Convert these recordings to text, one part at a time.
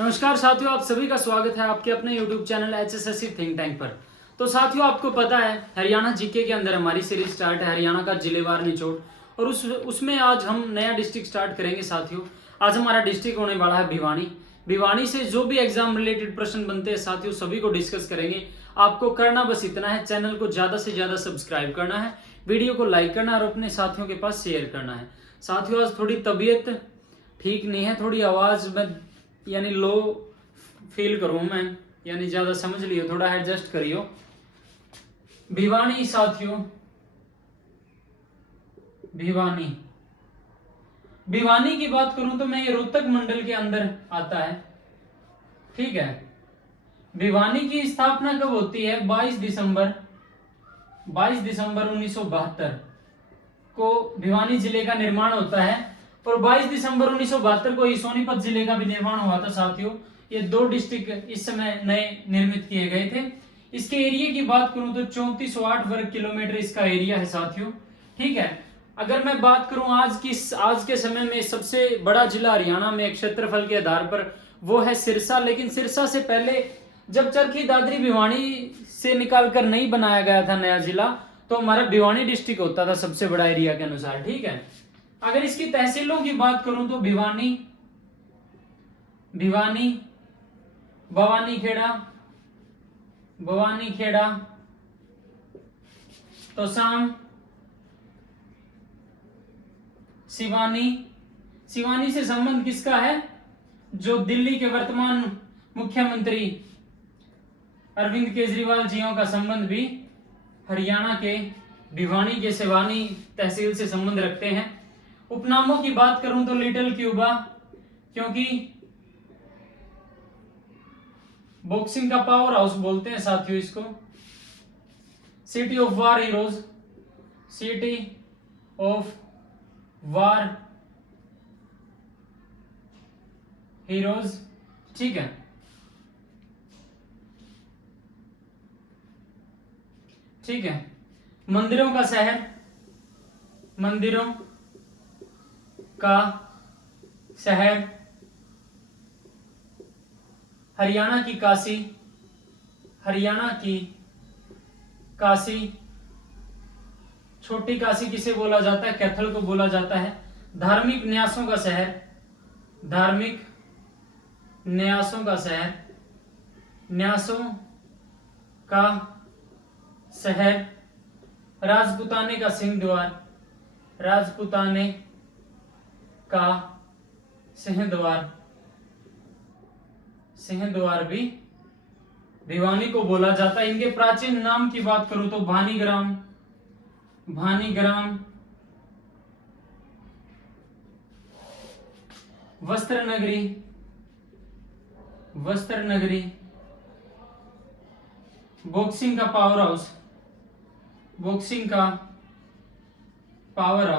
नमस्कार साथियों, आप सभी का स्वागत है आपके अपने YouTube channel HSSC think tank पर। तो साथियों, आपको पता है हरियाणा जीके के अंदर हमारी सीरीज स्टार्ट है हरियाणा का जिलेवार निचोड़, और उसमें आज हम नया डिस्ट्रिक्ट स्टार्ट करेंगे। साथियों, आज हमारा डिस्ट्रिक्ट होने वाला है भिवानी। भिवानी से जो भी एग्जाम रिलेटेड प्रश्न बनते हैं साथियों, सभी को डिस्कस करेंगे। आपको करना बस इतना है, चैनल को ज्यादा से ज्यादा सब्सक्राइब करना है, वीडियो को लाइक करना और अपने साथियों के पास शेयर करना है। साथियों, आज थोड़ी तबीयत ठीक नहीं है, थोड़ी आवाज में यानी लो फील करूं मैं, यानी ज्यादा समझ लियो, थोड़ा एडजस्ट करियो। भिवानी साथियों, भिवानी भिवानी की बात करूं तो मैं ये रोहतक मंडल के अंदर आता है। ठीक है, भिवानी की स्थापना कब होती है? 22 दिसंबर 1972 को भिवानी जिले का निर्माण होता है, और 22 दिसंबर 1972 को ही सोनीपत जिले का भी निर्माण हुआ था। साथियों, ये दो डिस्ट्रिक्ट इस समय नए निर्मित किए गए थे। इसके एरिया की बात करूं तो 3408 वर्ग किलोमीटर इसका एरिया है साथियों। ठीक है, अगर मैं बात करूं आज के समय में सबसे बड़ा जिला हरियाणा में क्षेत्रफल के आधार पर वो है सिरसा। लेकिन सिरसा से पहले जब चरखी दादरी भिवानी से निकालकर नहीं बनाया गया था नया जिला, तो हमारा भिवानी डिस्ट्रिक्ट होता था सबसे बड़ा एरिया के अनुसार। ठीक है, अगर इसकी तहसीलों की बात करूं तो भिवानी, भवानी खेड़ा, तोसाम, सिवानी से संबंध किसका है? जो दिल्ली के वर्तमान मुख्यमंत्री अरविंद केजरीवाल जियों का संबंध भी हरियाणा के भिवानी के सिवानी तहसील से संबंध रखते हैं। उपनामों की बात करूं तो लिटिल क्यूबा, क्योंकि बॉक्सिंग का पावर हाउस बोलते हैं साथियों इसको। City of war heroes. ठीक है, मंदिरों का शहर, हरियाणा की काशी, छोटी काशी किसे बोला जाता है? कैथल को बोला जाता है। धार्मिक न्यासों का शहर, राजपुताने का सिंह द्वार भी भिवानी को बोला जाता है। इनके प्राचीन नाम की बात करूं तो भानीग्राम, वस्त्र नगरी, बॉक्सिंग का पावर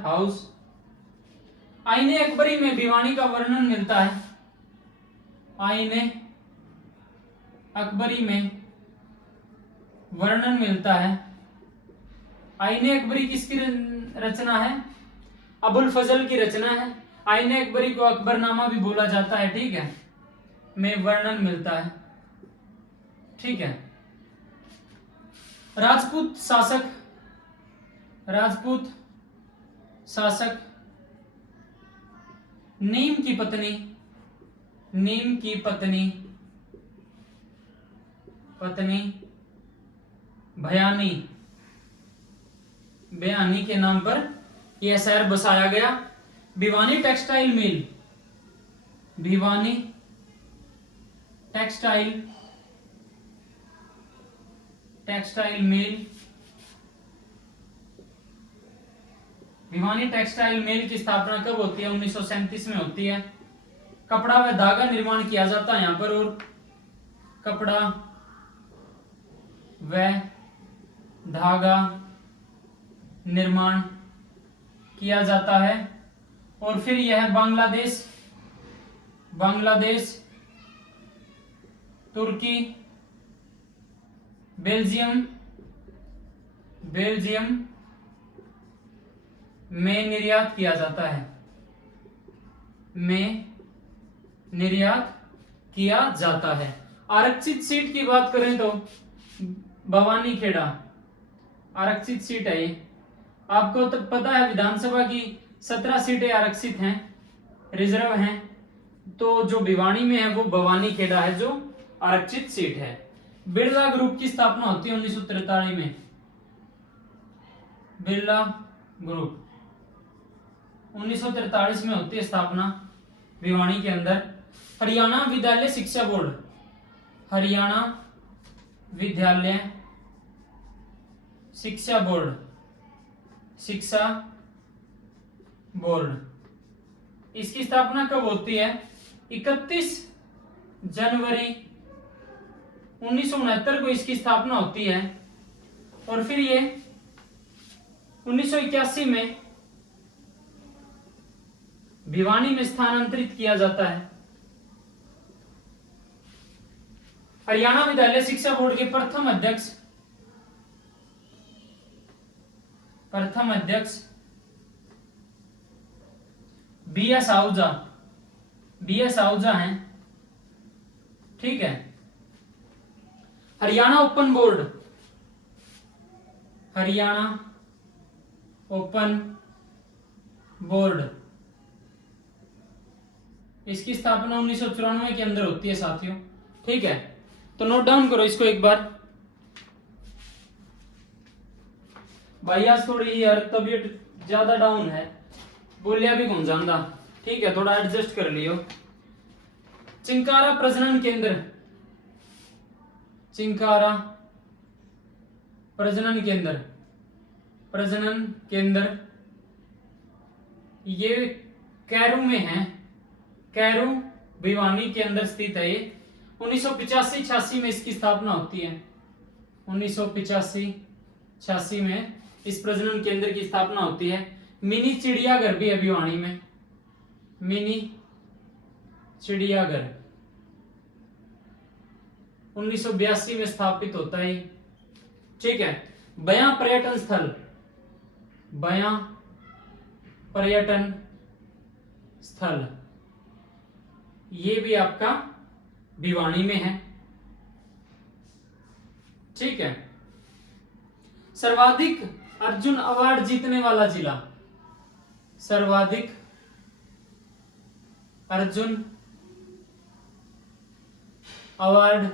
हाउस। आईने अकबरी में भिवानी का वर्णन मिलता है। आईने अकबरी किसकी रचना है? अबुल फजल की रचना है। आईने अकबरी को अकबरनामा भी बोला जाता है। ठीक है, में वर्णन मिलता है। ठीक है, राजपूत शासक नीम की पत्नी बयानी के नाम पर यह शहर बसाया गया। Bhiwani textile mill, Bhiwani textile mill की स्थापना कब होती है? 1937 में होती है। कपड़ा व धागा निर्माण किया जाता है यहाँ पर, और कपड़ा व धागा निर्माण किया जाता है। और फिर यह बांग्लादेश, तुर्की, बेल्जियम में निर्यात किया जाता है। में निर्यात किया जाता है। आरक्षित सीट की बात करें तो भवानी खेड़ा आरक्षित सीट है। ये आपको तो पता है विधानसभा की 17 सीटें आरक्षित हैं, रिजर्व हैं। तो जो भिवानी में है वो भवानी खेड़ा है जो आरक्षित सीट है। बिरला ग्रुप की स्थापना होती है 1943 में। बिरला ग्रुप 1943 में होती है स्थापना भिवानी के अंदर। हरियाणा विद्यालय शिक्षा बोर्ड, हरियाणा विद्यालय शिक्षा बोर्ड, शिक्षा बोर्ड, इसकी स्थापना कब होती है? 31 जनवरी 1969 को इसकी स्थापना होती है। और फिर ये 1981 में भिवानी में स्थानांतरित किया जाता है। हरियाणा विद्यालय शिक्षा बोर्ड के प्रथम अध्यक्ष बी.एस. आहूजा हैं। ठीक है। Haryana open board, Haryana open board, इसकी स्थापना 1994 के अंदर होती है साथियों। ठीक है, तो नोट डाउन करो इसको एक बार। भाई आज थोड़ी यार तबीयत ज्यादा डाउन है, बोलिया भी घूम जांदा। ठीक है, थोड़ा एडजस्ट कर लियो। चिंकारा प्रजनन केंद्र, चिंकारा प्रजनन केंद्र ये कैरू में है, कैरू भिवानी के अंदर स्थित है। ये 1985-86 में इसकी स्थापना होती है। 1985-86 में इस प्रजनन केंद्र की स्थापना होती है। मिनी चिड़ियाघर भी है भिवानी में, मिनी चिड़ियाघर 1982 में स्थापित होता है। ठीक है। बयां पर्यटन स्थल, बयां पर्यटन स्थल ये भी आपका भिवानी में है। ठीक है। सर्वाधिक अर्जुन अवार्ड जीतने वाला जिला, सर्वाधिक अर्जुन अवार्ड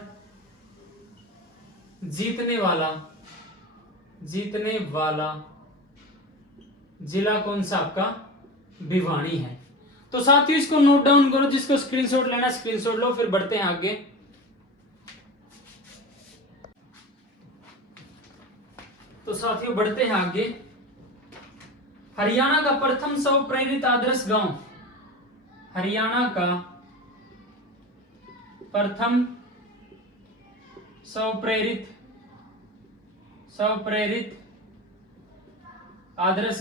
जीतने वाला जिला कौन सा? आपका भिवानी है। तो साथियों इसको नोट डाउन करो, जिसको स्क्रीनशॉट लेना स्क्रीनशॉट लो। फिर बढ़ते हैं आगे। तो साथियों बढ़ते हैं आगे। हरियाणा का प्रथम स्व प्रेरित आदर्श गांव, हरियाणा का प्रथम स्व प्रेरित आदर्श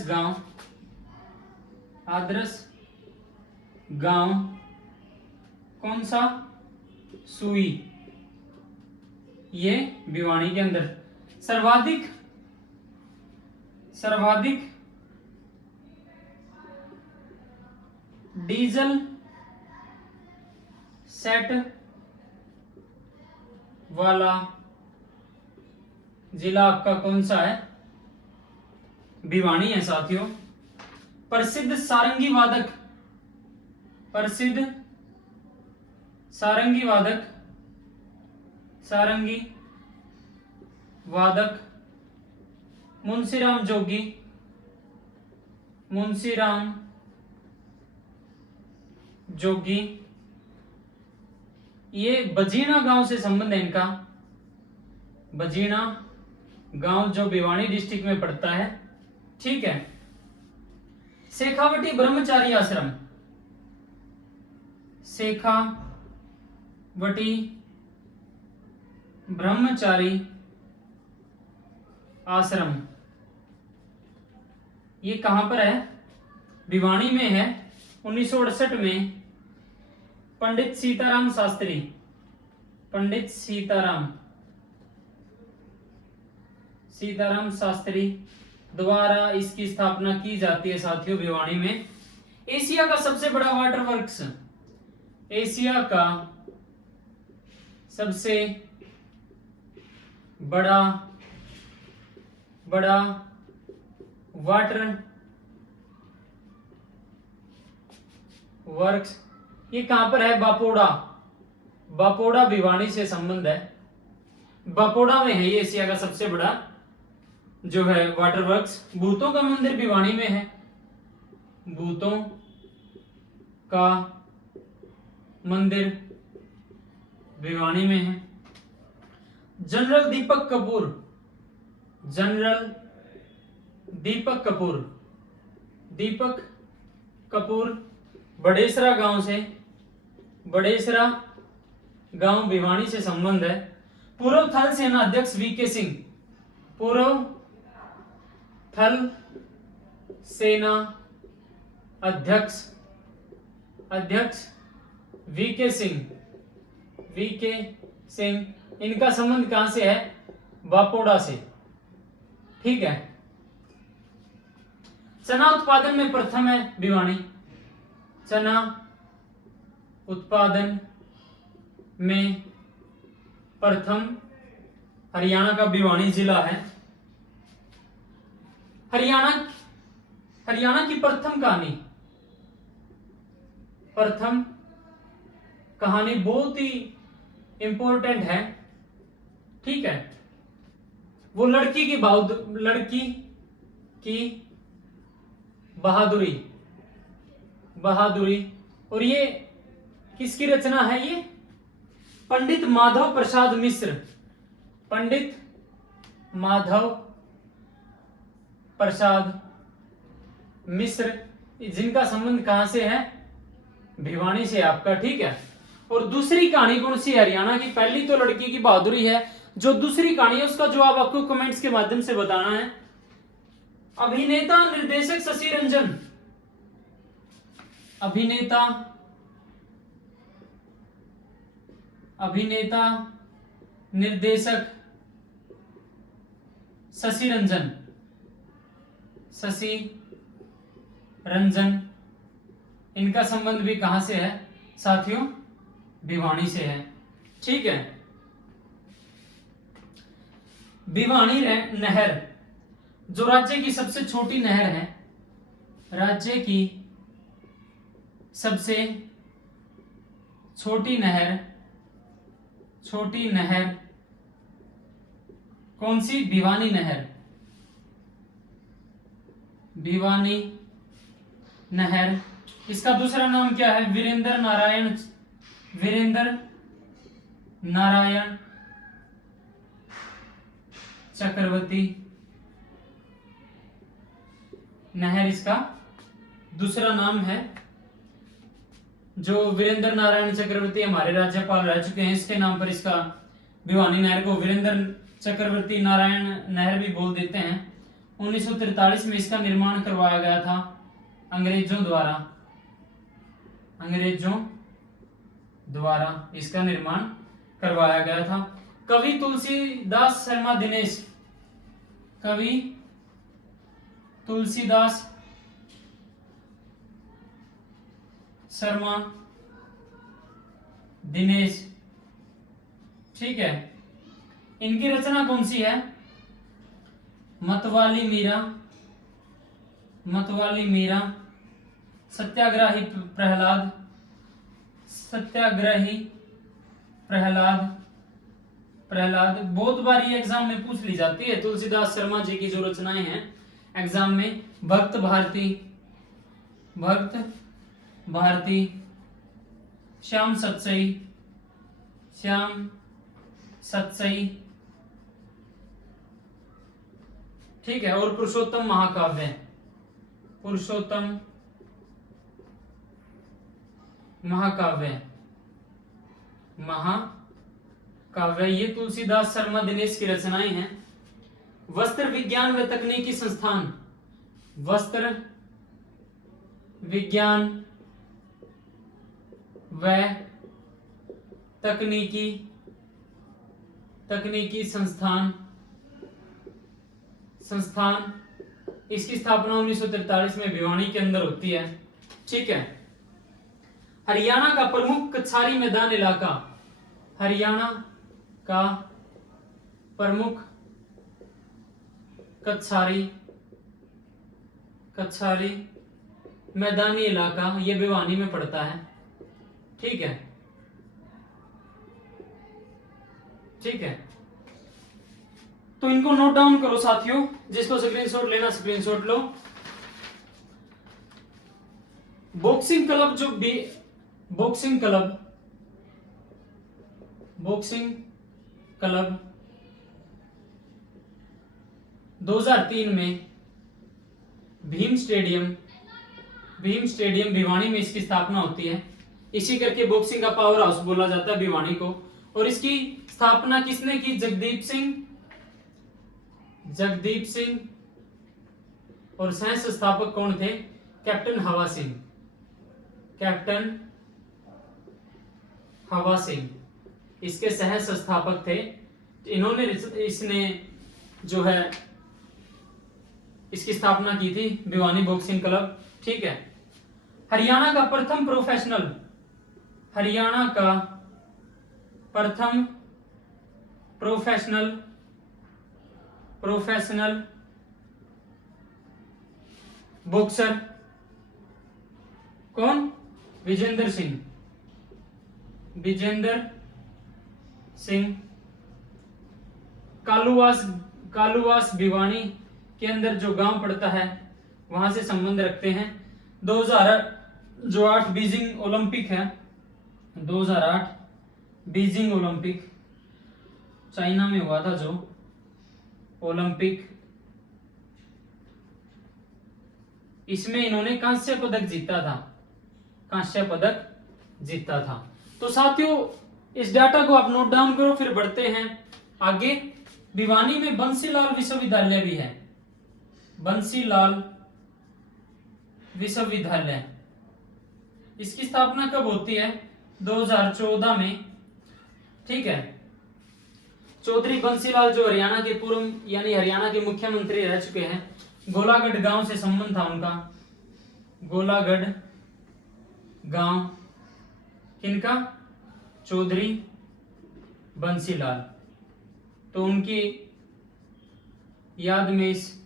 गांव कौन सा? सुई, ये भिवानी के अंदर। सर्वाधिक डीजल सेट वाला जिला आपका कौन सा है? भिवानी है साथियों। प्रसिद्ध सारंगी वादक मुंशीराम जोगी, ये बजीना गांव से संबंध है इनका। बजीना गांव जो भिवानी डिस्ट्रिक्ट में पड़ता है। ठीक है। शेखावटी ब्रह्मचारी आश्रम, शेखावटी ब्रह्मचारी आश्रम ये कहां पर है? भिवानी में है। 1968 में पंडित सीताराम शास्त्री द्वारा इसकी स्थापना की जाती है साथियों भिवानी में। एशिया का सबसे बड़ा वाटर वर्क्स, एशिया का सबसे बड़ा वाटर वर्क्स ये कहां पर है? बापोड़ा भिवानी से संबंध है, बापोड़ा में है ये एशिया का सबसे बड़ा जो है वाटर वर्क्स। भूतों का मंदिर भिवानी में है, भूतों का मंदिर भिवानी में है। जनरल दीपक कपूर बड़ेसरा गांव भिवानी से संबंध है। पूर्व थल सेना अध्यक्ष वीके सिंह, पूर्व थल सेना अध्यक्ष वीके सिंह, इनका संबंध कहां से है? बापोड़ा से। ठीक है। चना उत्पादन में प्रथम है भिवानी, चना उत्पादन में प्रथम हरियाणा का भिवानी जिला है। हरियाणा की प्रथम कहानी बहुत ही इंपॉर्टेंट है। ठीक है। वो लड़की की बहादुरी और ये किसकी रचना है? ये पंडित माधव प्रसाद मिश्र, जिनका संबंध कहां से है? भिवानी से आपका। ठीक है। और दूसरी कहानी कौन सी? हरियाणा की। पहली तो लड़की की बहादुरी है, जो दूसरी कहानी है उसका जवाब आपको कमेंट्स के माध्यम से बताना है। अभिनेता निर्देशक शशि रंजन, अभिनेता निर्देशक शशि रंजन, इनका संबंध भी कहां से है साथियों? भिवानी से है। ठीक है। भिवानी नहर जो राज्य की सबसे छोटी नहर है, राज्य की सबसे छोटी नहर कौन सी? भिवानी नहर। इसका दूसरा नाम क्या है? वीरेंद्र नारायण चक्रवर्ती नहर इसका दूसरा नाम है। जो वीरेंद्र नारायण चक्रवर्ती हमारे राज्यपाल रह चुके हैं, इसके नाम पर इसका भिवानी नहर को वीरेंद्र चक्रवर्ती नारायण नहर भी बोल देते हैं। 1943 में इसका निर्माण करवाया गया था अंग्रेजों द्वारा इसका निर्माण करवाया गया था। कवि तुलसीदास शर्मा दिनेश। ठीक है। इनकी रचना कौन सी है? मतवाली मीरा, सत्याग्रही प्रहलाद बहुत बार ये एग्जाम में पूछ ली जाती है। तुलसीदास शर्मा जी की जो रचनाएं हैं एग्जाम में, भक्त भारती, श्याम सतसई, ठीक है, और पुरुषोत्तम महाकाव्य ये तुलसीदास शर्मा दिनेश की रचनाएं हैं। वस्त्र विज्ञान व तकनीकी संस्थान, वस्त्र विज्ञान व तकनीकी संस्थान इसकी स्थापना 1943 में भिवानी के अंदर होती है। ठीक है। हरियाणा का प्रमुख कछारी मैदान इलाका, हरियाणा का प्रमुख कछारी मैदानी इलाका, ये भिवानी में पड़ता है। ठीक है, ठीक है। तो इनको नोट डाउन करो साथियों, जिसको स्क्रीनशॉट लेना स्क्रीनशॉट लो। बॉक्सिंग क्लब जो बॉक्सिंग क्लब 2003 में भीम स्टेडियम भिवानी में इसकी स्थापना होती है। इसी करके बॉक्सिंग का पावर हाउस बोला जाता है भिवानी को। और इसकी स्थापना किसने की? जगदीप सिंह। और सह संस्थापक कौन थे? कैप्टन हवा सिंह इसके सह संस्थापक थे। इसने जो है इसकी स्थापना की थी, भिवानी बॉक्सिंग क्लब। ठीक है। हरियाणा का प्रथम प्रोफेशनल बॉक्सर कौन? विजेंद्र सिंह। कालूवास भिवानी के अंदर जो गांव पड़ता है वहां से संबंध रखते हैं। 2008 बीजिंग ओलंपिक है, 2008 बीजिंग ओलंपिक चाइना में हुआ था जो ओलंपिक, इसमें इन्होंने कांस्य पदक जीता था। तो साथियों इस डाटा को आप नोट डाउन करो, फिर बढ़ते हैं आगे। भिवानी में बंसीलाल विश्वविद्यालय भी है, बंसीलाल विश्वविद्यालय। इसकी स्थापना कब होती है? 2014 में। ठीक है। चौधरी बंसीलाल जो हरियाणा के पूर्व यानी हरियाणा के मुख्यमंत्री रह चुके हैं। गोलागढ़ गांव से संबंध था उनका, गोलागढ़ गांव किनका? चौधरी बंसीलाल। तो उनकी याद में इस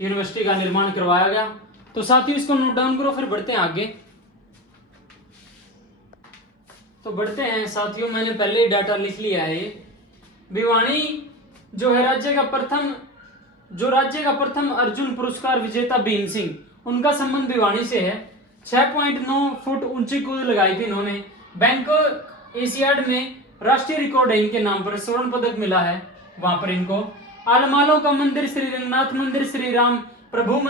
यूनिवर्सिटी का निर्माण करवाया गया। तो साथियों इसको नोट डाउन करो, फिर बढ़ते हैं आगे। तो बढ़ते हैं साथियों, मैंने पहले ही डाटा लिख लिया है। भिवानी जो है राज्य का प्रथम अर्जुन पुरस्कार विजेता भीम सिंह, उनका संबंध भिवानी से है। 6.9 फुट ऊंची कूद लगाई थी इन्होंने। बैंकॉक एशियाड में राष्ट्रीय रिकॉर्ड है इनके नाम पर, स्वर्ण पदक मिला है वहां पर इनको। आलमालों का मंदिर, श्री रंगनाथ मंदिर, श्री राम प्रभु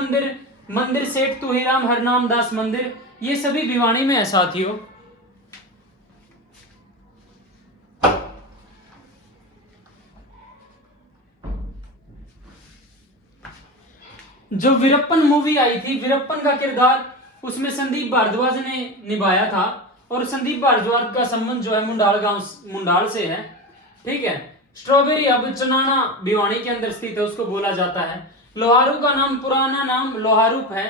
मंदिर सेठ तुहिराम हरनाम दास मंदिर, ये सभी भिवानी में है साथियों। जो वीरप्पन मूवी आई थी, वीरप्पन का किरदार उसमें संदीप भारद्वाज ने निभाया था। और संदीप भारद्वाज का संबंध जो है मुंडाल से है। ठीक है। स्ट्रॉबेरी अब चनाना भिवानी के अंदर स्थित है, उसको बोला जाता है। लोहारू का नाम, पुराना नाम लोहारूप है।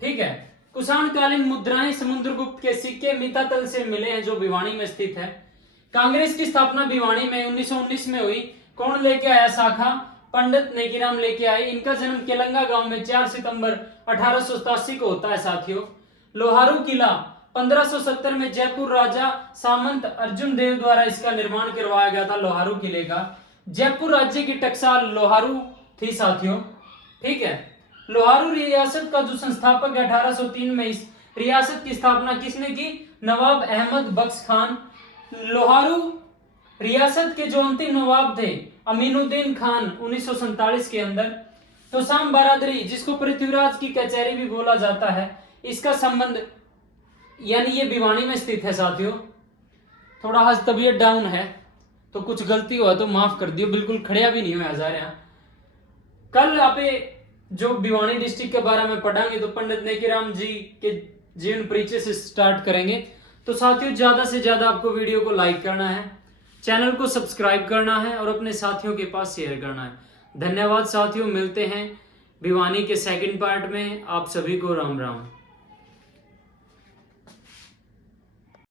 ठीक है। कुषाण कालीन मुद्राएं, समुद्रगुप्त के सिक्के मितातल से मिले हैं जो भिवानी में स्थित है। कांग्रेस की स्थापना भिवानी में 1919 में हुई। कौन लेके आया शाखा? पंडित नेकीराम लेके आए। इनका जन्म केलंगा गांव में 4 सितंबर 1887 को होता है साथियों। लोहारू किला 1570 में जयपुर राजा सामंत अर्जुन देव द्वारा इसका निर्माण करवाया गया था, लोहारू किले का। जयपुर राज्य की टकसाल लोहारू थी साथियों। ठीक है। लोहारू रियासत का जो संस्थापक है 1803 में इस रियासत की स्थापना किसने की? नवाब अहमद बख्श खान। लोहारू रियासत के जो अंतिम नवाब थे अमीनुद्दीन खान 1947 के अंदर। तो शाम बरादरी जिसको पृथ्वीराज की कचहरी भी बोला जाता है, इसका संबंध यानी ये भिवानी में स्थित है साथियों। थोड़ा आज तबीयत डाउन है तो कुछ गलती हुआ तो माफ कर दियो, बिल्कुल खड़िया भी नहीं हुआ जा रहा। कल आप जो भिवानी डिस्ट्रिक्ट के बारे में पढ़ाएंगे तो पंडित नेकीराम जी के जीवन परिचय से स्टार्ट करेंगे। तो साथियों ज्यादा से ज्यादा आपको वीडियो को लाइक करना है, चैनल को सब्सक्राइब करना है और अपने साथियों के पास शेयर करना है। धन्यवाद साथियों, मिलते हैं भिवानी के सेकंड पार्ट में। आप सभी को राम राम।